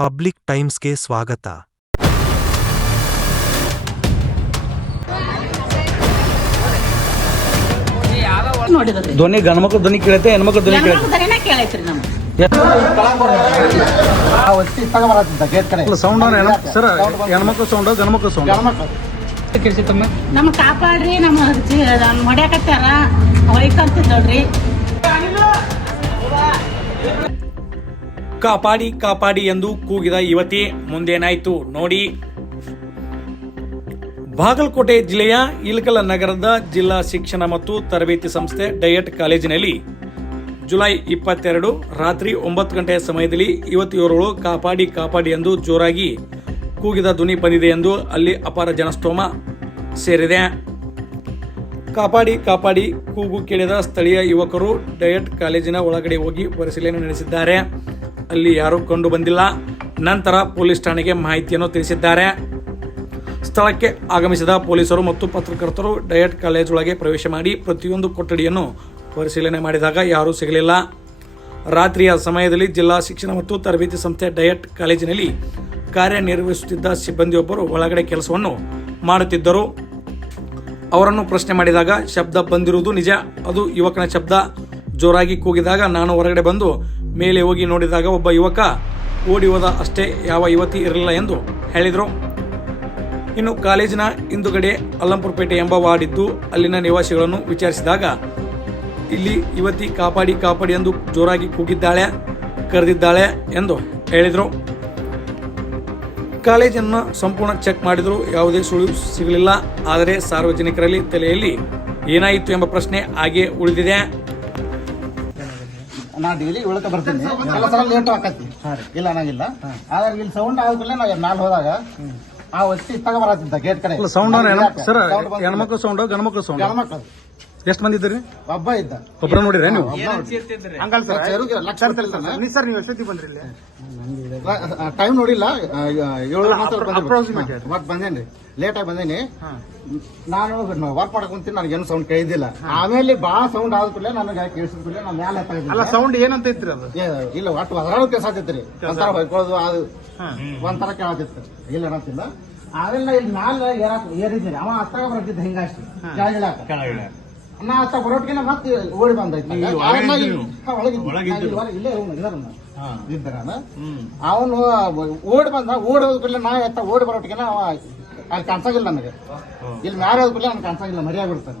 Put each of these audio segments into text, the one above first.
Public ಟೈಮ್ಸ್ಗೆ ಸ್ವಾಗತ. ಧ್ವನಿ ಗಣಮಕ್ಳು ಧ್ವನಿ ಕೇಳತ್ತೆ, ಹೆಣ್ಮಕ್ಳು ಧ್ವನಿ ಕೇಳತ್ತೆ. ಸೌಂಡ್ ಸರ್, ಹೆಣ್ಮಕ್ಳು ಸೌಂಡ್ ಗಣಮಕ್ಳು ಸೌಂಡ್ ನಮ್ ಕಾಪಾಡ್ರಿ, ನಮ್ಮ ಹೊಡ್ಯಾಕತ್ತಾರ ಹೊಯ್ಕಂತಿದ್ದೋಡ್ರಿ. ಕಾಪಾಡಿ ಕಾಪಾಡಿ ಎಂದು ಕೂಗಿದ ಯುವತಿ ಮುಂದೇನಾಯ್ತು ನೋಡಿ. ಬಾಗಲಕೋಟೆ ಜಿಲ್ಲೆಯ ಇಳಕಲ್ಲ ನಗರದ ಜಿಲ್ಲಾ ಶಿಕ್ಷಣ ಮತ್ತು ತರಬೇತಿ ಸಂಸ್ಥೆ ಡಯಟ್ ಕಾಲೇಜಿನಲ್ಲಿ ಜುಲೈ 22 ರಾತ್ರಿ 9 ಗಂಟೆಯ ಸಮಯದಲ್ಲಿ ಯುವತಿಯೋರ್ವಳು ಕಾಪಾಡಿ ಕಾಪಾಡಿ ಎಂದು ಜೋರಾಗಿ ಕೂಗಿದ ಧ್ವನಿ ಬಂದಿದೆ ಎಂದು ಅಲ್ಲಿ ಅಪಾರ ಜನಸ್ತೋಮ ಸೇರಿದೆ. ಕಾಪಾಡಿ ಕಾಪಾಡಿ ಕೂಗು ಕೇಳಿದ ಸ್ಥಳೀಯ ಯುವಕರು ಡಯಟ್ ಕಾಲೇಜಿನ ಒಳಗಡೆ ಹೋಗಿ ಪರಿಶೀಲನೆ ನಡೆಸಿದ್ದಾರೆ. ಅಲ್ಲಿ ಯಾರೂ ಕಂಡು ಬಂದಿಲ್ಲ. ನಂತರ ಪೊಲೀಸ್ ಠಾಣೆಗೆ ಮಾಹಿತಿಯನ್ನು ತಿಳಿಸಿದ್ದಾರೆ. ಸ್ಥಳಕ್ಕೆ ಆಗಮಿಸಿದ ಪೊಲೀಸರು ಮತ್ತು ಪತ್ರಕರ್ತರು ಡಯಟ್ ಕಾಲೇಜ್ ಒಳಗೆ ಪ್ರವೇಶ ಮಾಡಿ ಪ್ರತಿಯೊಂದು ಕೊಠಡಿಯನ್ನು ಪರಿಶೀಲನೆ ಮಾಡಿದಾಗ ಯಾರೂ ಸಿಗಲಿಲ್ಲ. ರಾತ್ರಿಯ ಸಮಯದಲ್ಲಿ ಜಿಲ್ಲಾ ಶಿಕ್ಷಣ ಮತ್ತು ತರಬೇತಿ ಸಂಸ್ಥೆ ಡಯಟ್ ಕಾಲೇಜಿನಲ್ಲಿ ಕಾರ್ಯನಿರ್ವಹಿಸುತ್ತಿದ್ದ ಸಿಬ್ಬಂದಿಯೊಬ್ಬರು ಒಳಗಡೆ ಕೆಲಸವನ್ನು ಮಾಡುತ್ತಿದ್ದರು. ಅವರನ್ನು ಪ್ರಶ್ನೆ ಮಾಡಿದಾಗ ಶಬ್ದ ಬಂದಿರುವುದು ನಿಜ, ಅದು ಯುವಕನ ಶಬ್ದ. ಜೋರಾಗಿ ಕೂಗಿದಾಗ ನಾನು ಹೊರಗಡೆ ಬಂದು ಮೇಲೆ ಹೋಗಿ ನೋಡಿದಾಗ ಒಬ್ಬ ಯುವಕ ಓಡಿ ಹೋದ, ಅಷ್ಟೇ, ಯಾವ ಯುವತಿ ಇರಲಿಲ್ಲ ಎಂದು ಹೇಳಿದರು. ಇನ್ನು ಕಾಲೇಜಿನ ಹಿಂದುಗಡೆ ಅಲ್ಲಂಪುರಪೇಟೆ ಎಂಬ ವಾರ್ಡ್ ಇದ್ದು ಅಲ್ಲಿನ ನಿವಾಸಿಗಳನ್ನು ವಿಚಾರಿಸಿದಾಗ ಇಲ್ಲಿ ಯುವತಿ ಕಾಪಾಡಿ ಕಾಪಾಡಿ ಎಂದು ಜೋರಾಗಿ ಕೂಗಿದ್ದಾಳೆ, ಕರೆದಿದ್ದಾಳೆ ಎಂದು ಹೇಳಿದರು. ಕಾಲೇಜನ್ನು ಸಂಪೂರ್ಣ ಚೆಕ್ ಮಾಡಿದರೂ ಯಾವುದೇ ಸುಳಿವು ಸಿಗಲಿಲ್ಲ. ಆದರೆ ಸಾರ್ವಜನಿಕರಲ್ಲಿ ತಲೆಯಲ್ಲಿ ಏನಾಯಿತು ಎಂಬ ಪ್ರಶ್ನೆ ಹಾಗೆ ಉಳಿದಿದೆ. ನಾ ಡೈಲಿ ಉಳ್ಕ ಬರ್ತೀನಿ, ಎಲ್ಲ ಸಲ ಲೇಟ್ ಆಕತಿ, ಇಲ್ಲ ಅನ್ನಂಗಿಲ್ಲ. ಆದ್ರೆ ಇಲ್ಲಿ ಸೌಂಡ್ ಆದ್ಮೇಲೆ ನಾವು ಮ್ಯಾಲ ಹೋದಾಗ ಆ ವ್ಯಕ್ತಿ ತಗ ಬರತ್ತಿದ್ದ ಗೇಟ್ ಕಡೆ. ಸೌಂಡ್ ಸರ್, ಹೆಣ್ಮಕ್ಳು ಸೌಂಡ್ ಗಣಮಕ್ಳು ಸೌಂಡ್. ಗಣಮಕ್ಳು ಎಷ್ಟು ಮಂದಿ ಇದ್ರಿ? ಒಬ್ಬ ಇದ್ದ. ಒಬ್ಬರ ನೋಡಿದ್ರೆ ನೀವು? ಹಂಗಲ್ ಸರ್, ಲಕ್ಷ ಸರ್ ನೀವು ಎಷ್ಟೊತ್ತಿ ಬಂದ್ರಿ? ಟೈಮ್ ನೋಡಿಲ್ಲ, 7 ಮತ್ ಬಂದೇನ್ರಿ, ಲೇಟ್ ಆಗಿ ಬಂದೇನಿ. ನಾನು ವರ್ಕ್ ಮಾಡಕ್ ಕುಂತೀನಿ, ನನಗೇನು ಸೌಂಡ್ ಕೇಳಿದ್ದಿಲ್ಲ. ಆಮೇಲೆ ಬಾಳ ಸೌಂಡ್ ಆದ ಕೂಡಲೇ ನನಗೆ ಕೇಳಿಸಿದ ಕೂಡಲೇ ನಾನು ಮ್ಯಾಲೆ ಅಲ್ಲ ಸೌಂಡ್ ಏನಂತ ಇದ್ರಿ? ಅದು ಇಲ್ಲ, ಒಟ್ಟು ಹೊರಗಡೆ ಕೆಲಸ ಆಗ್ತೈತ್ರಿ, ಒಂಥರ ಹೊಯ್ಕೊಳ್ಳೋದು ಅದು ಒಂಥರ ಕೇಳತ್ತಿತ್ತು. ಇಲ್ಲ ಅನ್ನತ್ತಿಲ್ಲ. ಆಮೇಲೆ ಇಲ್ಲಿ ಮ್ಯಾಲ ಏರಿದ್ದೀನಿ, ಅವ ಹತ್ತಾಗ ಬರ್ತಿದ್ದ ಹಿಂಗಷ್ಟೇ ಕೆಳಗಿಳಾಕ. ನಾ ಹತ್ತ ಬರೋಟ್ಗಿನ ಮತ್ತೆ ಓಡಿ ಬಂದೈತಿ. ಇಲ್ಲೇ ಇದ್ದಾರ ಅವನು ಓಡಿ ಬಂದ. ಓಡಿ ಹೋದ್ಕೂಡಲೇ ನಾ ಎತ್ತ ಓಡಿ ಬರೋಟ್ಗಿನ ಅವ ಅಲ್ಲಿ ಕಾಣಿಸಾಗಿಲ್ಲ ನನಗೆ. ಇಲ್ಲಿ ಮ್ಯಾರ ಹೋದ್ಕೂಡಲೇ ಅವ್ನು ಕಾಣಿಸಾಗಿಲ್ಲ, ಮರಿಯಾಗ್ಬಿಡ್ತಾನೆ.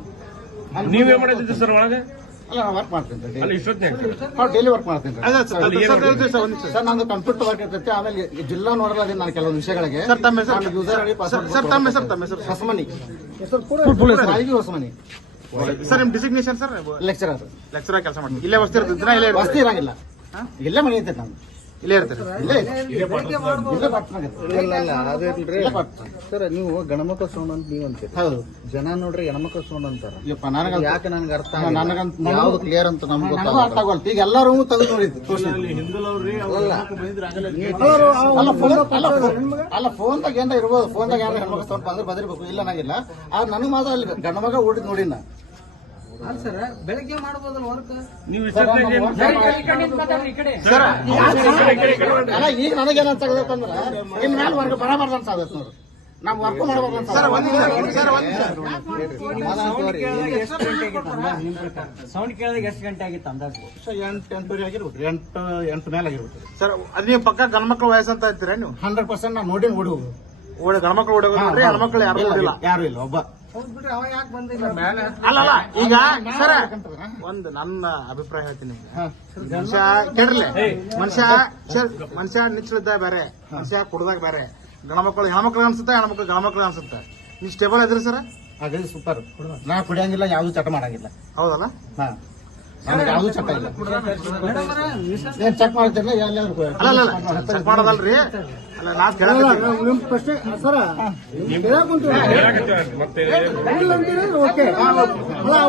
ನೀವೇ ಮಾಡಿದ್ರಿ ಸರ್ ಒಳಗೆ? ಅಲ್ಲ, ನಾನು ವರ್ಕ್ ಮಾಡ್ತೀನಿ, ಡೈಲಿ ವರ್ಕ್ ಮಾಡ್ತೀನಿ ಸರ್. ನಂದು ಕಂಪ್ಯೂಟರ್ ವರ್ಕ್ ಇರ್ತೈತಿ. ಆಮೇಲೆ ಜಿಲ್ಲಾ ನೋಡಲ್ಲ ಅದೀನಿ ನಾನು ಕೆಲವೊಂದು ವಿಷಯಗಳಿಗೆ. ಹೊಸಮನಿ ಹೊಸಮನಿ ಸರ್. ನಿಮ್ ಡಿಸಿಗ್ನೇಷನ್ ಸರ್? ಲೆಕ್ಚರರ್. ಲೆಕ್ಚರರ್ ಕೆಲಸ ಮಾಡ್ತೀನಿ. ಇಲ್ಲೇ ವಸ್ತಿ ಇರ್ತಿದ್ರೆ? ವಸ್ತಿ ಇರಂಗಿಲ್ಲ, ಇಲ್ಲೇ ಮನೆ ಇರ್ತೈತೆ. ನಾನು ಇಲ್ಲೇ ಇರ್ತಾರೆ. ಸರ್, ನೀವು ಗಣಮಕ್ಳ ಸೌಂಡ್ ಅಂತ ನೀವ್ ಅಂತೀರಿ. ಹೌದು, ಜನ ನೋಡ್ರಿ ಹೆಣ್ಮಕ್ಳ ಸೌಂಡ್ ಅಂತಾರ. ಯಾಕೆ ನನಗೆ ಅರ್ಥ ಯಾವ್ದು ಕ್ಲಿಯರ್ ಅಂತ ನಮ್ಗೆ ಅರ್ಥ ಆಗೋಲ್ತು. ಈಗ ಎಲ್ಲರೂ ತೆಗೆದು ನೋಡಿದ್ದು ಅಲ್ಲ, ಫೋನ್ದಾಗ ಏನ ಇರ್ಬೋದು, ಫೋನ್ದಾಗ ಯಾರು ಹೆಣ್ಮಕ್ಳ ಸೌಂಡ್ ಬಂದ್ರೆ ಬದಿರ್ಬೇಕು, ಇಲ್ಲ ನಾಗಿಲ್ಲ. ಆದ್ರೆ ನನಗೆ ಮಾತ್ರ ಅಲ್ಲಿ ಗಂಡ ಮಗ ಓಡಿದ್ ನೋಡಿನ. ಸರ್, ಬೆಳಗ್ಗೆ ಮಾಡಬಹುದಲ್ಲ ವರ್ಕ್ ನೀವು? ಅಲ್ಲ, ಈಗ ನನಗೇನ್ ಅನ್ಸಾಗತ್ತಂದ್ರ ಇನ್ ಮ್ಯಾಲ ವರ್ಗ ಬರಬಾರ್ದು ಅನ್ಸಾಗತ್ ನೋಡ್ರಿ. ನಾವ್ ವರ್ಕ್ ಮಾಡ್ಬೇಕಂತ. ಸೌಂಡ್ ಕೇಳಿದಾಗ ಎಷ್ಟು ಗಂಟೆ ಆಗಿತ್ತು ಅಂದಾಜು? 8 ಆಗಿರ್ಬಿಟ್ರಿ, 8 ಮೇಲೆ ಆಗಿರ್ಬಿಟ್ರಿ ಸರ್. ಅದ್ ನೀವು ಪಕ್ಕ ಗಣಮಕ್ಳು ವಯಸ್ಸು ಅಂತ ಇರ್ತೀರಾ ನೀವು? 100% ನಾವು ನೋಡಿ ಓಡಿ ಹೋಗುದು. ಗಣಮಕ್ಳು ಓಡೋದು ನೋಡ್ರಿ, ಹೆಣ್ಮಕ್ಳು ಯಾರು ಓಡಿಲ್ಲ? ಯಾರು ಇಲ್ಲ, ಒಬ್ಬ. ಅಲ್ಲ ಈಗ ಸರ, ಒಂದು ನನ್ನ ಅಭಿಪ್ರಾಯ ಹೇಳ್ತೀನಿ. ಮನುಷ್ಯ ಕೇಳ್ರಲ್ಲ, ಮನುಷ್ಯ ನಿಚ್ಚಲಿದ್ದ ಬೇರೆ, ಮನುಷ್ಯ ಕುಡ್ದಾಗ ಬೇರೆ. ಗಣಮಕ್ಳು ಹೆಣ್ಮಕ್ಳಿಗೆ ಅನ್ಸುತ್ತೆ, ಹೆಣ್ಮಕ್ಳು ಗಣಮಕ್ಳಿಗೆ ಅನ್ಸುತ್ತೆ. ನೀವು ಸ್ಟೇಬಲ್ ಇದ್ರಿ ಸರ್? ಅದೇ ಸೂಪರ್. ನಾ ಕುಡಿಯಂಗಿಲ್ಲ, ಯಾವ್ದು ಚಟ ಮಾಡಂಗಿಲ್ಲ. ಹೌದಲ್ಲ? ಹಾ, ನನಗೆ ಯಾವ್ದು ಚಟ ಇಲ್ಲ. ಏನ್ ಚೆಕ್ ಮಾಡ್ತೀನಿ ಎಲ್ಲಾದ್ರು? ಅಲ್ಲ ಚೆಕ್ ಮಾಡೋದಲ್ರಿ. ಅಲ್ಲ, ನಾ ನಿಮ್ ಪ್ರಶ್ನೆ ಸರ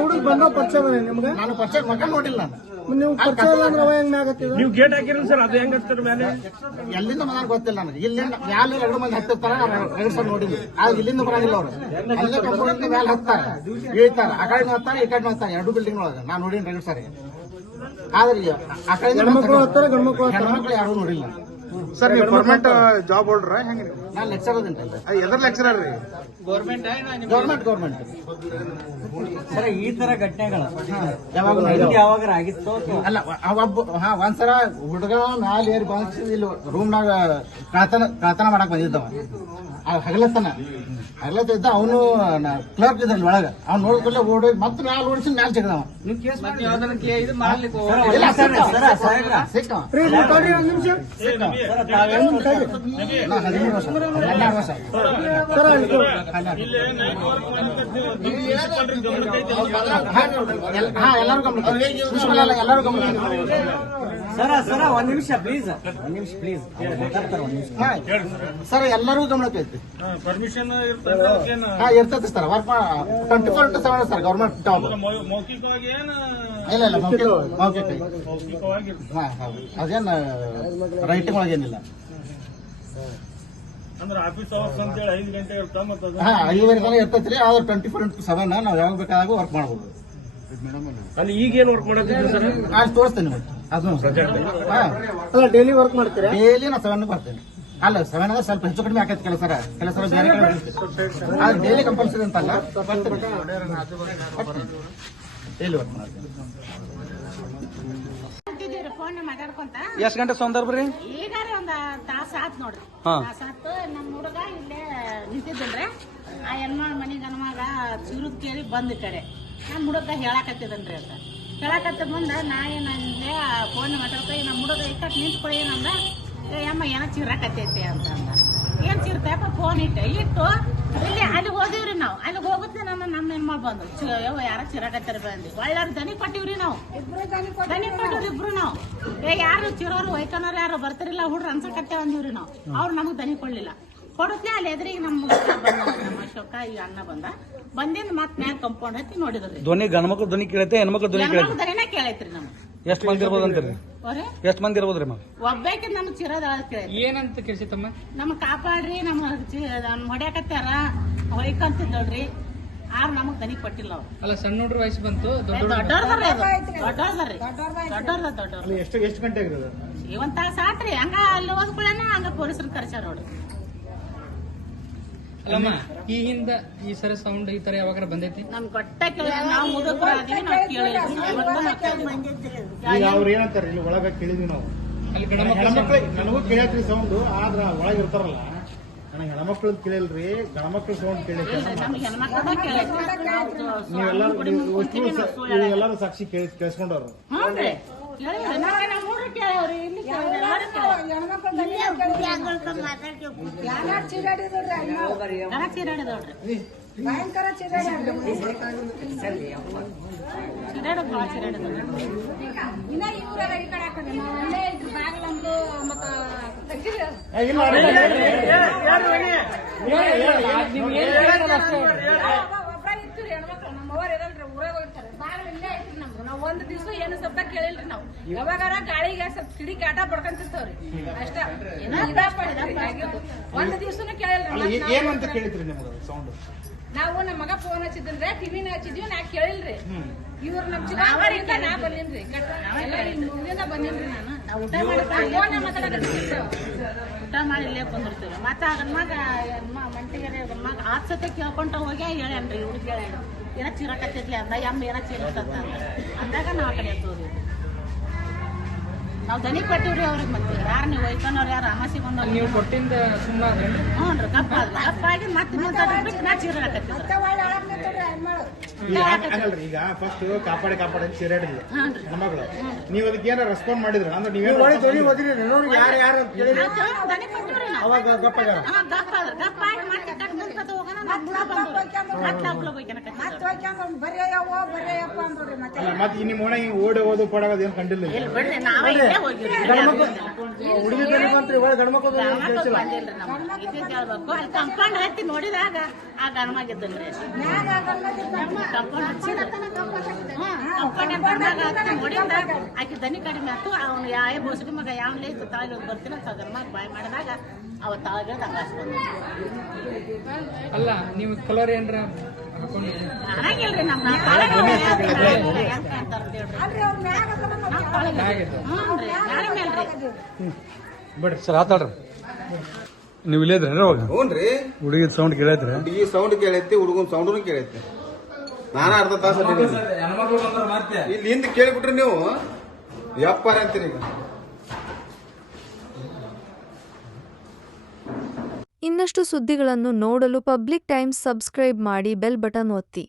ಹುಡುಗ ಬಂದ ಪರಿಚಯ ನಿಮ್ಗೆ? ನಾನು ಪರಿಚಯ ಮಕ್ಕ ನೋಡಿಲ್ಲ. ನೀವು ಪರಿಚಯ ನೀವು ಗೇಟ್ ಹಾಕಿರಲ್ಲ ಸರ್, ಅದು ಹೆಂಗ ಮೇಲೆ ಎಲ್ಲಿಂದ ಮನೆಗೆ ಗೊತ್ತಿಲ್ಲ ನನಗೆ. ಇಲ್ಲಿಂದ ಮ್ಯಾಲೆ 2 ಮಂದಿ ಹತ್ತಿರ್ತಾರ, ಎರಡು ಸಲ ನೋಡಿದ್ವಿ. ಆದ್ರೆ ಇಲ್ಲಿಂದ ಬರಂಗಿಲ್ಲ ಅವ್ರು. ಅಲ್ಲೇ ಕಂಪೌಂಡ್ ಮ್ಯಾಲೆ ಹತ್ತಾರೆ, ಇಳಿತಾರ, ಆ ಕಡೆ ಹತ್ತಾರೆ, ಈ ಕಡೆ ಹತ್ತಾರೆ, 2 ಬಿಲ್ಡಿಂಗ್ ಒಳಗೆ. ನಾನು ನೋಡಿನಿ 2 ಸಾರಿ. ಆದ್ರೆ ಆ ಕಡೆ ಹೆಣ್ಮಕ್ಳು ಯಾರು ನೋಡಿಲ್ಲ. ಸರ್ ನೀವು ಪರ್ಮನೆಂಟ್ ಜಾಬ್ ಹೋಲ್ಡ್ರ ಹೆಂಗ ನಾನು ಲೆಕ್ಚರ್ ಅದೇನ್ರಿ ಎದ್ರ ಲೆಕ್ಚರರ್ ರೀ ಗೌರ್ಮೆಂಟ್ ಸರ್ ಈ ತರ ಘಟನೆಗಳು ಯಾವಾಗ ಯಾವಾಗ ಆಗಿತ್ತು ಅಲ್ಲ ಒಂದ್ಸಲ ಹುಡುಗ ಮ್ಯಾಲ ಏರಿ ಬಂದ್ ಇಲ್ಲಿ ರೂಮ್ನಾಗ ಕಳ್ತನ ಮಾಡಕ್ ಬಂದಿದ್ದವ ಹಗಲತ್ತನ ಇದ್ದ ಅವನು ಕ್ಲರ್ಕ್ ಇದ್ದಲ್ಲಿ ಒಳಗ ಅವ್ನು ನೋಡಿದ್ಕೊಳ್ಳೆ ಓಡಿ ಮತ್ತೆ ಮ್ಯಾಲ ಓಡಿಸಿ ಮ್ಯಾಲ ಸಿಗದವ ನೀವು ಕೇಸ್ ಇದು ಮಾಡ್ಲಿಕ್ಕೆ ಇಲ್ಲ, ಸಿಕ್ಕವ. ನಾ 17 ವರ್ಷ 12 ವರ್ಷ ಎಲ್ಲರೂ ಗಮನ ಎಲ್ಲರೂ ಗಮನ ಸರ ಒಂದ್ ನಿಮಿಷ ಪ್ಲೀಸ್ ಮಾತಾಡ್ತಾರೆ ಒಂದ್ ನಿಮಿಷ ಸರ್ ಎಲ್ಲರೂ ಗಮನಕ್ಕೆ ಐತಿ ಪರ್ಮಿಷನ್ ಇರ್ತೈತಿ sir work 24/7 sir government job ಮೌಖಿಕವಾಗಿ ಏನು ಇಲ್ಲ ಮೌಖಿಕ ಮೌಖಿಕವಾಗಿ ಹೌದು ಅದೇನು ರೈಟಿಂಗ್ ಒಳಗೇನಿಲ್ಲ ಅಂದ್ರೆ ಆಫೀಸ್ ಅವರ್ಸ್ ಅಂತೇಳಿ 5 ಗಂಟೆ ಇರ್ತಾವ ಮತ್ತೆ ಅದು 5 ತನಕ ಇರ್ತೈತ್ರಿ ಆದ್ರೆ 24/7 ನಾವು ಯಾವಾಗ ಬೇಕಾದಾಗ ವರ್ಕ್ ಮಾಡ್ಬೋದು ಅಲ್ಲಿ ಈಗೇನು ವರ್ಕ್ ಮಾಡೋದಿಲ್ಲ ಸರ್ ಅಲ್ಲಿ ತೋರಿಸ್ತೇನೆ ಮತ್ತೆ ಅದನ್ನು ಡೈಲಿ ವರ್ಕ್ ಮಾಡ್ತೀರಾ ಡೈಲಿ ನಾ 7 ಬರ್ತೇನೆ ಅಲ್ಲ 7 ಅಂದ್ರೆ ಸ್ವಲ್ಪ ಹೆಚ್ಚು ಕಡಿಮೆ ಆಕೈತಿ ಕೆಲಸ ಬೇರೆ ಕಡೆ ಅದು ಡೈಲಿ ಕಂಪಲ್ಸರಿ ಅಂತಲ್ಲ ಡೈಲಿ ವರ್ಕ್ ಮಾಡ್ತೀನಿ ಫೋನ್ ಮಾತಾಡ್ಕೊಂತ ಎಷ್ಟ್ ಗಂಟೆ ಸಂದರ್ಭ ರೀ ಈಗಾರ ಒಂದ್ ತಾಸ ಆತ್ ನೋಡ್ರಿ ತಾಸ ಆತು ನಮ್ ಹುಡುಗ ಇಲ್ಲೇ ನಿಂತಿದ್ದನ್ರಿ ಆ ಹೆಣ್ಮಳ ಮನಿ ಗಣಮಗ ಚಿರುದ್ ಕೇಳಿ ಬಂದ್ ಈ ಕಡೆ ನಮ್ ಹುಡುಗ ಹೇಳಾಕತ್ತಿದನ್ರಿ ಅಂತ ಹೇಳಾಕತ್ತ ಬಂದ ನಾ ಏನಂದ್ರೆ ಫೋನ್ ಮಾತಾಡ್ಕೊ ನಮ್ ಹುಡುಗ ಇಕ್ಕಟ್ ನಿಂತ್ಕೊಳ್ಳಿ ಏನಂದ ಅಮ್ಮ ಏನೋ ಚಿರಾಕತ್ತೈತಿ ಅಂತ ಅಂದ ಏನ್ ಚಿರ್ತಪ್ಪ ಫೋನ್ ಇಟ್ಟು ಇಲ್ಲಿ ಅಲ್ಲಿ ಹೋದಿವ್ರಿ ನಾವು ಅಲ್ಲಿ ಹೋಗುತ್ತೆ ನಮ್ಮ ಹೆಣ್ಮಳ್ ಬಂದು ಯಾರ ಚಿರಾಕತ್ತಾರ ಬಂದ್ವಿ ಒಳ್ಳೆ ದನಿ ಕೊಟ್ಟಿವ್ರಿ ನಾವು ದನಿ ಕೊಟ್ಟಿವ್ರಿ ಇಬ್ರು ನಾವು ಯಾರು ಚಿರೋರು ವೈಕನವ್ರು ಯಾರು ಬರ್ತಾರಿಲ್ಲ ಹುಡ್ರು ಅನ್ಸಕತ್ತೆ ಅಂದಿವ್ರಿ ನಾವು ಅವ್ರು ನಮಗ್ ದನಿ ಕೊಡ್ಲಿಲ್ಲ ಕೊಡುತ್ತೆ ಅಲ್ಲಿ ಎದುರಿಗೆ ನಮ್ಮ ಅಶೋಕ ಈ ಅಣ್ಣ ಬಂದಿಂದ ಮತ್ ಮ್ಯಾಲ ಕಂಪೌಂಡ್ ಹತ್ತಿ ನೋಡಿದ್ರಿ ಧ್ವನಿ ಗಣಮಕ್ಳು ಧ್ವನಿ ಕೇಳೈತೆ ಹೆಣ್ಮಕ್ಳು ಧ್ವನಿ ಕೇಳೈತೆ ದನಿನ ಕೇಳೈತ್ರಿ ನಮ್ಗೆ ಎಷ್ಟ್ ಮಂದಿ ಇರ್ಬೋದು ಅಂತೀರಿ ಎಷ್ಟ್ ಮಂದಿ ಇರ್ಬೋದ್ರಿ ಮ್ಯಾಮ್ ಒಬ್ಬಾಕಿ ನಮ್ಗ್ ಚಿರೋದ ಕೇಳೈತಿ ಏನಂತ ಕೇಳಿಸಿತಮ್ಮ ನಮ್ ಕಾಪಾಡ್ರಿ ನಮ್ಮ ಹೊಡ್ಯಾಕತ್ತಾರ ಹೊಯ್ಕಂತಿದ್ದೋಳ್ರಿ ಆರ್ ನಮಗ್ ದನಿ ಕೊಟ್ಟಿಲ್ಲ ಅವ್ರು ಅಲ್ಲ ಸಣ್ಣ ಹುಡ್ರ ವಯಸ್ಸು ಬಂತು ದೊಡ್ಡವ್ರ ಎಷ್ಟು ಗಂಟೆ ಆಗಿರೋದು ಒಂದ್ ತಾಸ ಆತ್ರಿ ಹಂಗ ಅಲ್ಲಿ ಓದ್ಕೊಳ್ಳೇನ ಹಂಗ ಪೊಲೀಸರು ಕರ್ಸ್ಯಾರ ನೋಡ್ರಿ ಅಲ್ಲಮ್ಮ ಈ ಹಿಂದ ಈ ಸರಿ ಸೌಂಡ್ ಈ ತರ ಯಾವಾಗ ಬಂದೈತಿ ನಮ್ ಗೊಟ್ಟ ನಾವು ಮುದುಕರು ಅದೀವಿ ನಾವು ಕೇಳಿಲ್ಲ ಈಗ ಅವ್ರು ಏನಂತಾರೆ ಇಲ್ಲಿ ಒಳಗ ಕೇಳಿದ್ವಿ ನಾವು ಅಲ್ಲಿ ಹೆಣ್ಮಕ್ಳು ನನಗೂ ಕೇಳತ್ರಿ ಸೌಂಡ್ ಆದ್ರ ಒಳಗೆ ಇರ್ತಾರಲ್ಲ ನನಗೆ ಹೆಣ್ಮಕ್ಳು ಕೇಳಿಲ್ರಿ ಗಣಮಕ್ಳು ಸೌಂಡ್ ಕೇಳಿದ್ರಿ ನಮ್ಗೆ ಹೆಣ್ಮಕ್ಳದ ಎಲ್ಲರೂ ಸಾಕ್ಷಿ ಕೇಳಿಸ್ಕೊಂಡವ್ರು ಹ್ಞೂನ್ರಿ ಭಯಂಕರ ಇನ್ನ ಇವ್ರ ಈ ಕಡೆ ಹಾಕೋದು ನಾವು ಅಲ್ಲೇ ಬಾಗಿಲಂದು ಮತ್ತ ಒಬ್ಬ ಇರ್ತೀರಿ ಹೆಣ್ಮಕ್ಳು ನಮ್ಮವ್ರು ಇರಲ್ರಿ ಊರಾಗ ಹೋಗ್ತಾರೆ ಬಾಗಿಲು ಇಲ್ಲೇ ಐತ್ರಿ ನಮ್ದು ನಾವು ಒಂದ್ ದಿವ್ಸ ಏನು ಶಬ್ದ ಕೇಳಿಲ್ರಿ ನಾವು ಯಾವಾಗಾರ ಗಾಳಿಗೆ ಸ್ವಲ್ಪ ಕಿಡಿ ಕಾಟ ಬಡ್ಕೊಂತಿರ್ತವ್ರಿ ಅಷ್ಟ ಒಂದ್ ದಿವ್ಸನು ಕೇಳಿಲ್ರಿ ಏನಂತ ಕೇಳಿದ್ರಿ ನಿಮ್ಗೆ ಸೌಂಡ್ ನಾವು ನಮ್ಮ ಮಗ ಫೋನ್ ಹಚ್ಚಿದ್ರೆ ಟಿವಿನ ಹಚ್ಚಿದ್ವಿ ನಾ ಕೇಳಿಲ್ರಿ ಇವ್ರು ನಮ್ ಚಿಕ್ಕ ನಾ ಬಂದಿನ್ರಿ ಮುಂದಿನ ಬಂದಿನ್ರಿ ನಾನು ಊಟ ಮಾಡಿ ಇಲ್ಲೇ ಬಂದಿರ್ತೀವಿ ಮತ್ತೆ ಅದನ್ನ ಮಗ ಮಂಟಿಗೆ ಮಗ 10 ಸತಿ ಕೇಳ್ಕೊಂತ ಹೋಗಿ ಹೇಳ್ಯಾನ್ರಿ ಹುಡುಗಿ ಹೇಳ್ಯಾನ ಏನೋ ಚಿರಕತ್ತಿದ್ಲಿ ಅಂದ ಏನೋ ಚಿರಕತ್ತ ಅಂದಾಗ ನಾವ್ ಆ ಕಡೆ ಎತ್ತೋದ್ವಿ ನಾವ್ ದನಿ ಕೊಟ್ಟಿವ್ರಿ ಅವ್ರಿಗೆ ಮತ್ತೆ ಯಾರು ನೀವು ವೈಕನವ್ರು ಯಾರು ಅಮಾಸಿ ಬಂದವ್ರು ನೀವು ಕೊಟ್ಟಿಂದ ಸುಮ್ಮನೆ ಹ್ಞೂ ಗಪ್ಪ ಆಗಿ ಮತ್ತೆ ಇನ್ನೊಂದು ನಾ ಚಿರಕತ್ತಿದ್ರು ಹಂಗಲ್ರಿ ಈಗ ಫಸ್ಟ್ ಕಾಪಾಡಿ ಅಂತ ಸೇರಾಡಿದ್ವಿ ಹೆಣ್ಮಕ್ಳು ನೀವ್ ಅದಕ್ಕೆ ಏನಾರ ರೆಸ್ಪಾಂಡ್ ಮಾಡಿದ್ರ ಅಂದ್ರೆ ನೀವೇ ದನಿ ಕೊಟ್ಟಿವ್ರಿ ನಾವು ಅವಾಗ ಗಪ್ಪ ಗಪ್ಪ ಆಗಿ ಮತ್ತೆ ಕಟ್ ನಿಂತ್ಕೊತ ಹೋಗೋಣ ಮತ್ತೆ ಮತ್ತೆ ನಿಮ್ಮ ಮನೆ ಓಡಿ ಓದು ಪಡೋದು ಏನ್ ಕಂಡಿಲ್ಲ ಬಿಡ್ರಿ ನಾವೇ ಇಲ್ಲೇ ಹೋಗಿವ್ರಿ ಹುಡುಗಿ ಗಣಮಕ್ಳು ಹೇಳ್ಬೇಕು ಅಲ್ಲಿ ಕಂಪೌಂಡ್ ಹತ್ತಿ ನೋಡಿದಾಗ ಆ ಗಣಮಾಗಿದ್ದನ್ರಿ ನೋಡಿದಾಗ ಆಕಿ ದನಿ ಕಡಿಮೆ ಆಯ್ತು ಅವ್ನು ಯಾವ ಬೋಸಡಿ ಮಗ ಯಾವ ಲೈತು ತಾಳಿ ಬರ್ತೀನಿ ಅಂತ ಗಣಮ ಬಾಯ್ ಮಾಡಿದಾಗ ಅವ ತಾಳಿಗೆ ಅಲ್ಲ ನೀವು ಕಲರ್ ಏನ್ರ ಹಾಕೊಂಡಿದ್ರಿ ಚೆನ್ನಾಗಿಲ್ರಿ ನಮ್ಮ ಹ್ಞೂ ರೀ ನಾಳೆ ಮೇಲ್ರಿ ಬಿಡ್ರಿ ಸರ್ ಆತಾಡ್ರಿ ನೀವು ಇಲ್ಲೇ ಇದ್ರಿ ಅವಾಗ ಹ್ಞೂನ್ರಿ ಹುಡುಗಿದ ಸೌಂಡ್ ಕೇಳಿದ್ರಿ ಹುಡುಗಿ ಸೌಂಡ್ ಕೇಳೈತಿ ಹುಡುಗನ ಸೌಂಡ್ನು ಕೇಳೈತಿ ನಾನ ಅರ್ಧ ತಾಸು ಇಲ್ಲಿ ಹಿಂದೆ ಕೇಳಿಬಿಟ್ರಿ ನೀವು ವ್ಯಾಪಾರ ಅಂತೀರಿ ಈಗ. ಇನ್ನಷ್ಟು ಸುದ್ದಿಗಳನ್ನು ನೋಡಲು ಪಬ್ಲಿಕ್ ಟೈಮ್ಸ್ ಸಬ್ಸ್ಕ್ರೈಬ್ ಮಾಡಿ ಬೆಲ್ ಬಟನ್ ಒತ್ತಿ.